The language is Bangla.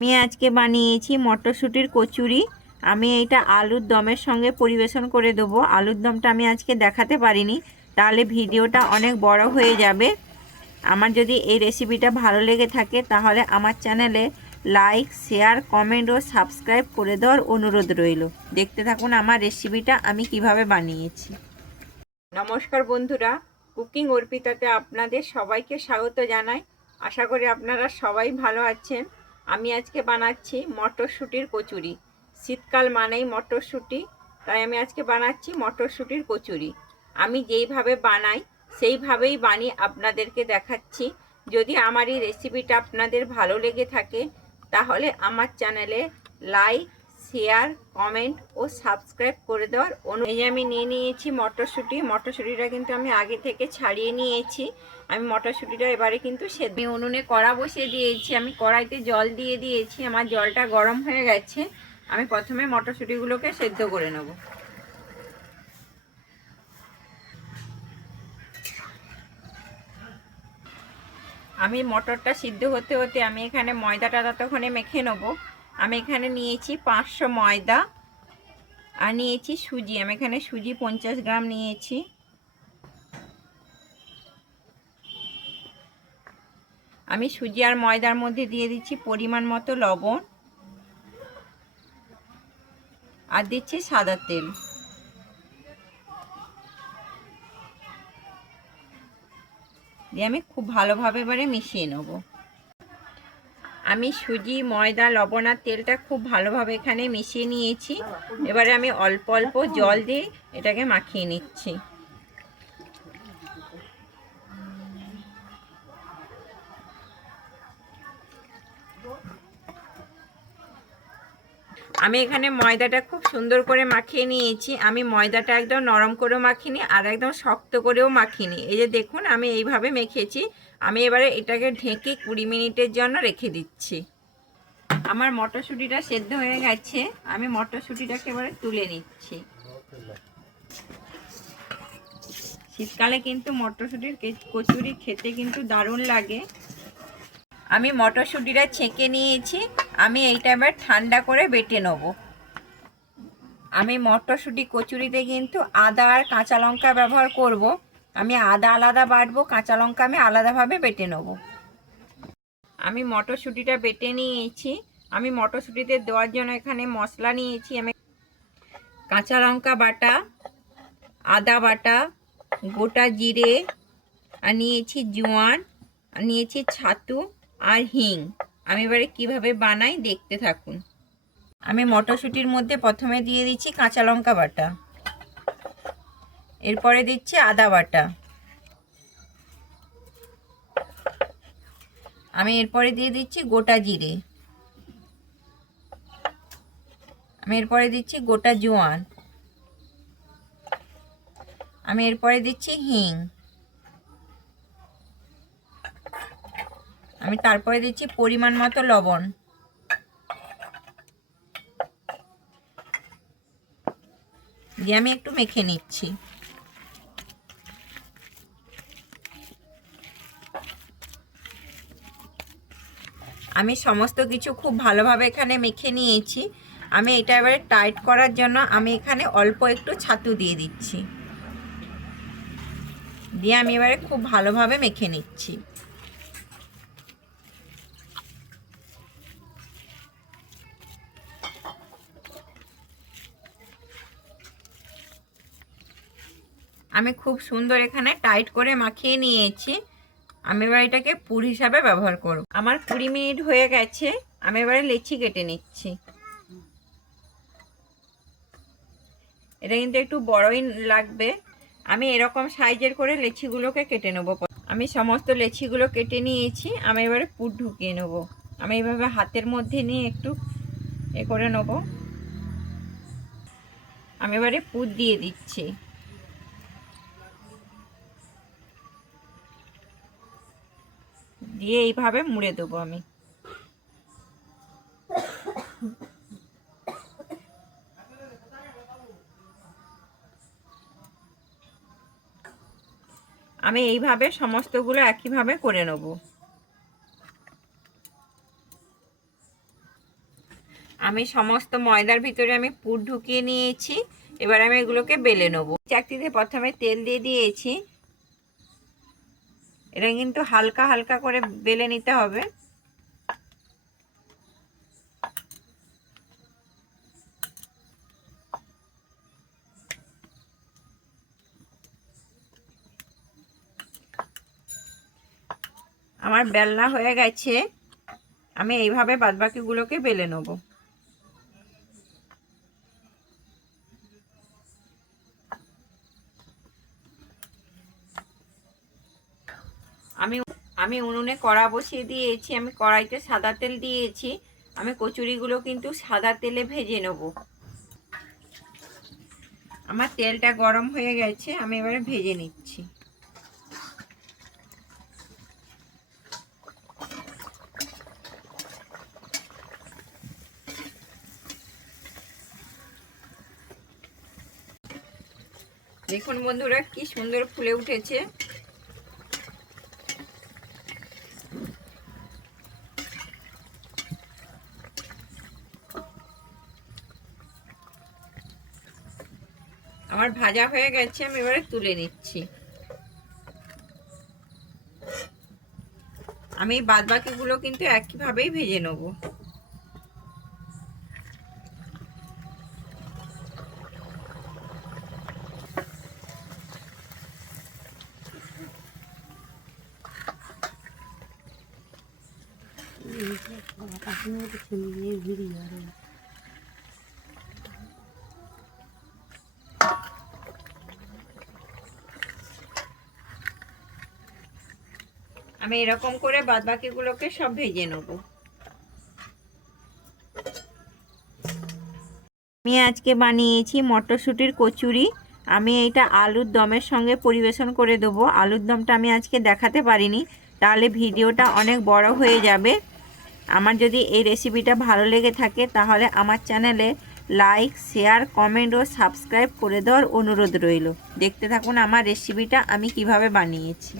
আমি আজকে বানিয়েছি, মটরশুঁটির কচুরি। আমি এইটা আলুর দমের সঙ্গে পরিবেশন করে দেবো। আলুর দমটা আমি আজকে দেখাতে পারিনি, তাহলে ভিডিওটা অনেক বড় হয়ে যাবে। আমার যদি এই রেসিপিটা ভালো লেগে থাকে, তাহলে আমার চ্যানেলে লাইক, শেয়ার, কমেন্ট ও সাবস্ক্রাইব করে দেওয়ার অনুরোধ রইল। দেখতে থাকুন আমার রেসিপিটা আমি কীভাবে বানিয়েছি। নমস্কার বন্ধুরা, কুকিং অর্পিতাতে আপনাদের সবাইকে স্বাগত জানাই। আশা করি আপনারা সবাই ভালো আছেন। আমি আজকে বানাচ্ছি মটরশুঁটির কচুরি। শীতকাল মানেই মটরশুঁটি, তাই আমি আজকে বানাচ্ছি মটরশুঁটির কচুরি। আমি যেইভাবে বানাই, সেইভাবেই বানিয়ে আপনাদেরকে দেখাচ্ছি। যদি আমার এই রেসিপিটা আপনাদের ভালো লেগে থাকে, তাহলে আমার চ্যানেলে লাইক শেয়ার, কমেন্ট ও সাবস্ক্রাইব করে দেওয়ার অনু এই আমি নিয়ে নিয়েছি মটরশুঁটি। মটরশুঁটিটা কিন্তু আমি আগে থেকে ছাড়িয়ে নিয়েছি। আমি মটরশুঁটিটা এবারে কিন্তু সেদ্ধ উনুনে কড়া বসিয়ে দিয়েছি। আমি কড়াইতে জল দিয়ে দিয়েছি। আমার জলটা গরম হয়ে গেছে। আমি প্রথমে মটরশুঁটিগুলোকে সেদ্ধ করে নেব। আমি মটরটা সিদ্ধ হতে হতে আমি এখানে ময়দাটা ততক্ষণে মেখে নেব। আমি এখানে নিয়েছি পাঁচশো ময়দা আর নিয়েছি সুজি। আমি এখানে সুজি পঞ্চাশ গ্রাম নিয়েছি। আমি সুজি আর ময়দার মধ্যে দিয়ে দিচ্ছি পরিমাণ মতো লবণ আর দিচ্ছি সাদা তেল। দিয়ে আমি খুব ভালোভাবে এবারে মিশিয়ে নেব। আমি সুজি, ময়দা, লবণ আর তেলটা খুব ভালোভাবে এখানে মিশিয়ে নিয়েছি। এবারে আমি অল্প অল্প জল দিয়ে এটাকে মাখিয়ে নিচ্ছি। আমি এখানে ময়দাটা খুব সুন্দর করে মাখিয়ে নিয়েছি। আমি ময়দাটা একদম নরম করেও মাখিনি আর একদম শক্ত করেও মাখিনি। এই যে দেখুন, আমি এইভাবে মেখেছি। আমি এবারে এটাকে ঢেকে কুড়ি মিনিটের জন্য রেখে দিচ্ছি। আমার মটরশুঁটিটা সেদ্ধ হয়ে গেছে। আমি মটরশুঁটিটাকে এবারে তুলে নিচ্ছি। শীতকালে কিন্তু মটরশুঁটির কচুরি খেতে কিন্তু দারুণ লাগে। আমি মটরশুঁটিটা ছেঁকে নিয়েছি। আমি এইটা এবার ঠান্ডা করে বেটে নেব। আমি মটরশুঁটি কচুরিতে কিন্তু আদা আর কাঁচা লঙ্কা ব্যবহার করব। আমি আদা আলাদা বাটবো, কাঁচা লঙ্কা আমি আলাদাভাবে বেটে নেব। আমি মটরশুঁটিটা বেটে নিয়েছি। আমি মটরশুঁটিতে দেওয়ার জন্য এখানে মশলা নিয়েছি। আমি কাঁচা লঙ্কা বাটা, আদা বাটা, গোটা জিরে, আর নিয়েছি জোয়ান, আর নিয়েছি ছাতু আর হিং। আমি এবারে কীভাবে বানাই দেখতে থাকুন। আমি মটরশুঁটির মধ্যে প্রথমে দিয়ে দিচ্ছি কাঁচা লঙ্কা বাটা। এরপরে দিচ্ছি আদা বাটা। আমি এরপরে দিয়ে দিচ্ছি গোটা জিরে। আমি এরপরে দিচ্ছি গোটা জোয়ান। আমি এরপরে দিচ্ছি হিং। আমি তারপরে দিচ্ছি পরিমাণ মতো লবণ। দিয়ে আমি একটু মেখে নিচ্ছি। আমি সমস্ত কিছু খুব ভালোভাবে এখানে মেখে নিয়েছি। আমি এটা এবারে টাইট করার জন্য আমি এখানে অল্প একটু ছাতু দিয়ে দিচ্ছি। দিয়ে আমি এবারে খুব ভালোভাবে মেখে নিচ্ছি। আমি খুব সুন্দর এখানে টাইট করে মাখিয়ে নিয়েছি। আমি এবার এটাকে পুর হিসাবে ব্যবহার করব। আমার কুড়ি মিনিট হয়ে গেছে, আমি এবারে লেচি কেটে নিচ্ছি। এটা কিন্তু একটু বড়ই লাগবে। আমি এরকম সাইজের করে লেচিগুলোকে কেটে নেব। আমি সমস্ত লেচিগুলো কেটে নিয়েছি, আমি এবারে পুর ঢুকিয়ে নেব। আমি এইভাবে হাতের মধ্যে নিয়ে একটু এ করে নেব। আমি এবারে পুর দিয়ে দিচ্ছি। দিয়ে এইভাবে মুড়ে দেবো আমি। আমি এইভাবে সমস্তগুলো একইভাবে করে নেব। আমি সমস্ত ময়দার ভিতরে আমি পুর ঢুকিয়ে নিয়েছি, এবার আমি এগুলোকে বেলে নেব। চাকরিতে প্রথমে তেল দিয়ে দিয়েছি। এটা কিন্তু হালকা হালকা করে বেলে নিতে হবে। আমার বেলনা হয়ে গেছে। আমি এইভাবে বাদবাকিগুলোকে বেলে নেব। আমি উনুনে কড়া বসিয়ে দিয়েছি, আমি কড়াইতে সাদা তেল দিয়েছি, আমি কচুরিগুলো কিন্তু সাদা তেলে ভেজে নেব। আমার তেলটা গরম হয়ে গেছে, আমি এবারে ভেজে নিচ্ছি। দেখুন বন্ধুরা, কি সুন্দর ফুলে উঠেছে। আমার ভাজা হয়ে গেছে, আমি এবারে তুলে নিচ্ছি। আমি বাদ বাকিগুলো কিন্তু একইভাবেই ভেজে নেব। আমি এরকম করে বাদ বাকিগুলোকে সব ভেজে নেব। আমি আজকে বানিয়েছি মটরশুঁটির কচুরি। আমি এটা আলুর দমের সঙ্গে পরিবেশন করে দেবো। আলুর দমটা আমি আজকে দেখাতে পারিনি, তাহলে ভিডিওটা অনেক বড় হয়ে যাবে। আমার যদি এই রেসিপিটা ভালো লেগে থাকে, তাহলে আমার চ্যানেলে লাইক, শেয়ার, কমেন্ট ও সাবস্ক্রাইব করে দেওয়ার অনুরোধ রইল। দেখতে থাকুন আমার রেসিপিটা আমি কীভাবে বানিয়েছি।